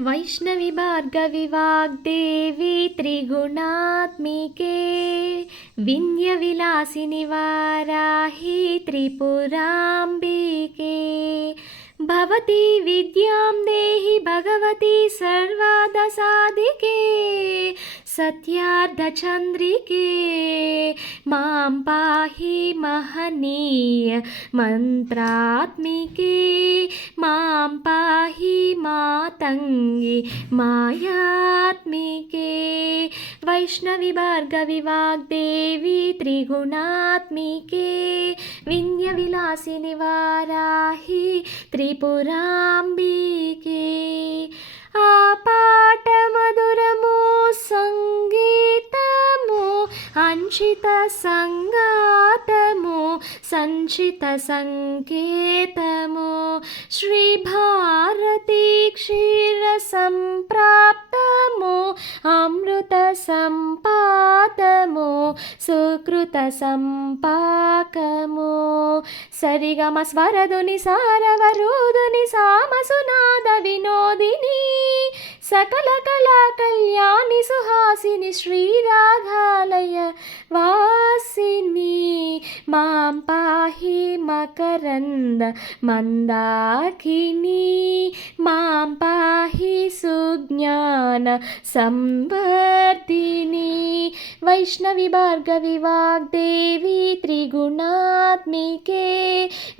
वैष्णवी भार्गवी वाग्देवी त्रिगुणात्मिके विन्ध्यविलासिनि वाराहि त्रिपुराम्बिके भवती विद्यां देहि भगवती सर्वादसादिके सत्यार्धचन्द्रिके मां पाहि महनीय मन्त्रात्मिके मां पाहि मातङ्गी मायात्मिके वैष्णवी भार्गवी वाग्देवी त्रिगुणात्मिके विन्ध्यविलासिनि वाराहि त्रिपुराम्बिके आपाट मधुरमो संगीतमो अंशित संगातमो संचित संकेतमो श्री भारती क्षीर संप्राप्तमो अमृत संपातमो सुकृत संपाकमो सरिगम स्वरधुनि सारवरुधुनि सामसुनाद विनोदिनी सकल कला कल्याणि सुहासिनि श्रीरागालय वासिनी मां पाहि मकरन्द मन्दाकिनी मां पाहि सुज्ञान संवर्धिनी वैष्णवी भार्गवी वाग्देवी त्रिगुणात्मिके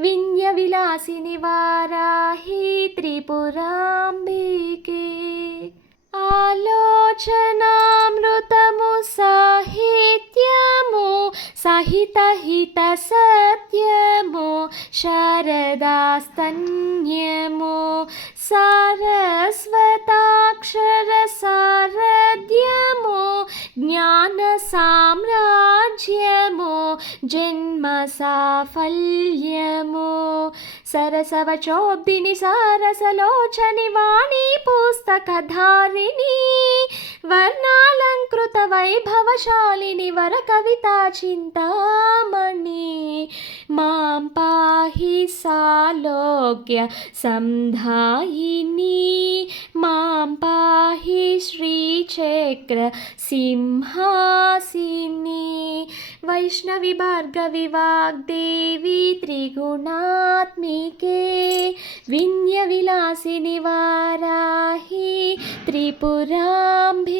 विन्ध्यविलासिनि वाराहि त्रिपुराम्बिके आलोचनामृतमु साहित्यमु सहितहित सत्यमु शारदास्तन्यमु सारस्वताक्षर सारद्यमु ज्ञान साम्राज्यमु जन्म साफल्यमु सरसवचोब्दिनि सारसलोचनि वाणी पुस्तकधारिणी वर्णालंकृत वैभवशालिनि वर कविता चिन्तामणि मां पाहि सालोक्य संधायिनी मां पाहि श्रीचक्र सिंहासिनी वैष्णवी भार्गवी वाग्देवी त्रिगुणात्मिके विन्ध्यविलासिनि वाराहि त्रिपुराम्बिके।